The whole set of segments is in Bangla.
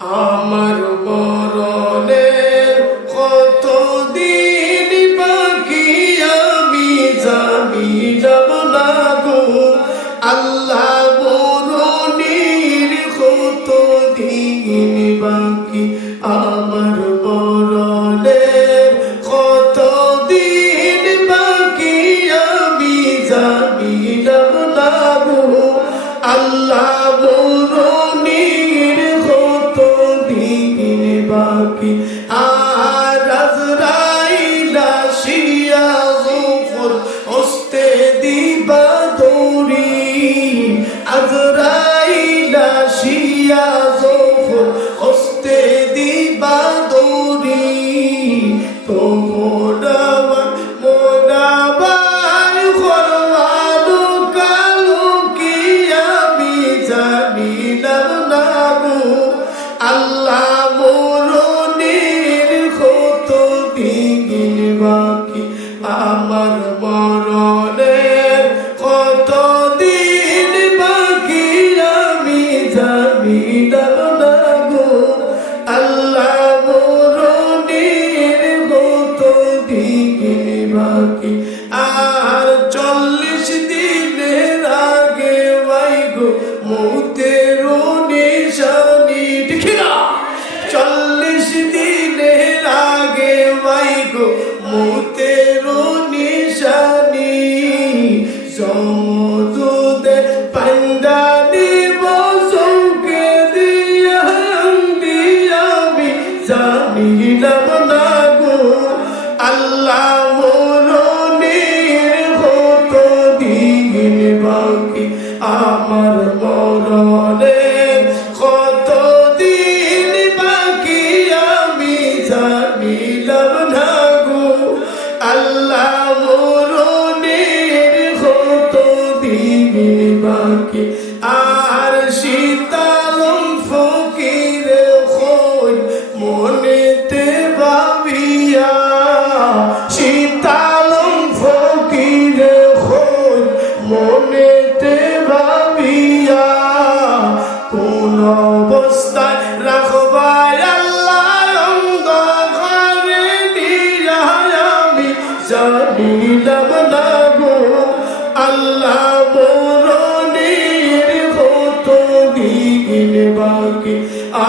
আমার মরণের কত দিন বাকি, আমি যাব না গো আল্লাহ, মরণের কত দিন বাকি, আমার মরণের কত দিন বাকি, আমি যাব না গো আল্লাহ, মরণের কত দিন বাকি। আর আজরাইল আসিয়া যখন হস্তে দিবা দৌড়ি, আজরাইল আসিয়া যখন হস্তে দিবা দৌড়ি, তখন আমার মোনাবার করবালো কালো কি, আমি জানিলাম না গো আল্লাহ, মরণের কত দিন বাকি, আমার মরণের কত দিন বাকি, আমি জানিলাম না গো আল্লাহ, মরণের কত দিন বাকি। আর 40 দিনের আগে ভাই গো মৌতের নিশানি, ঠিক না? 40 দিনের আগে ভাই গো মৌতের নিশানি, সমুদ্রে পান্ডানি বসকে দিয়া আমি জানিলাম না গো আল্লাহ, মরণের কত দিন বাকি, আমার মরণের কত দিন বাকি, আমি জানিলাম না গো আল্লাহ, মরণের কত দিন বাকি। আর শীতালম ফকিরে হই মনেতে ভাবিয়া, শীতালম ফকিরে হই মনেতে ভাবিয়া, কোন অবস্থায় রাখবাই আল্লাহ অন্ধকারে দিয়া, আমি জানিলাম না গো আল্লাহ, মরণের কত দিন বাকি,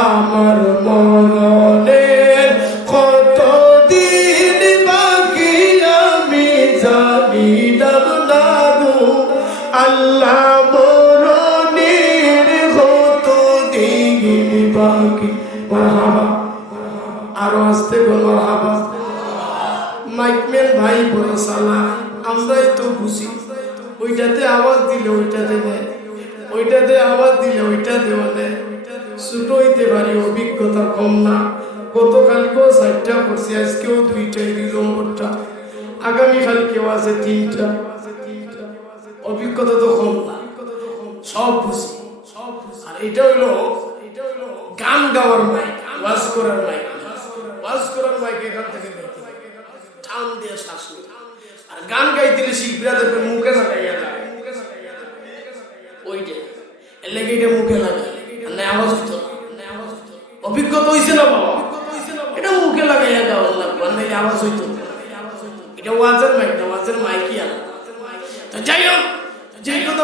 আমার মরণের কত দিন বাকি, আমি জানিলাম না গো আল্লাহ, মরণের কত দিন বাকি। মারহাবা, আরো আসতে গো মারহাবা। মাইকম্যান ভাই বড় সালা, আমরাই তো বুঝি, ওইটাতে আওয়াজ দিলে ওইটাতে নেয়, ওইটাতে আওয়াজ দিলে ওইটাতে নেয়। ছোট হইতে পারি, অভিজ্ঞতা কম না। গতকালকেও 4টা করছি, আজকেও 2টাই, 2 নম্বরটা, আগামীকালকেও আছে 3টা। অভিজ্ঞতা তো কম না, সব বুঝি। আর এটা হইলো গান গাওয়ার মাইক, ওয়াজ করার মাইক। ওয়াজ করার মাইক এখান থেকে টান দিয়ে শ্বাস নিতে, আর গান গাইতে শিল্পীরা দেখবে মুখে লাগাইয়া যায়, ওইটা এর লেগে এটা মুখে লাগায় না, আওয়াজ হতো না। অভিজ্ঞতা হয়েছে না বাবা, এটা মুখে লাগাইয়া গাওয়ার লাগবে, আওয়াজ হইতো না। এটা ওয়াজের মাইক না, ওয়াজের মাইকই আলাদা। তো যাই হোক, যে কথা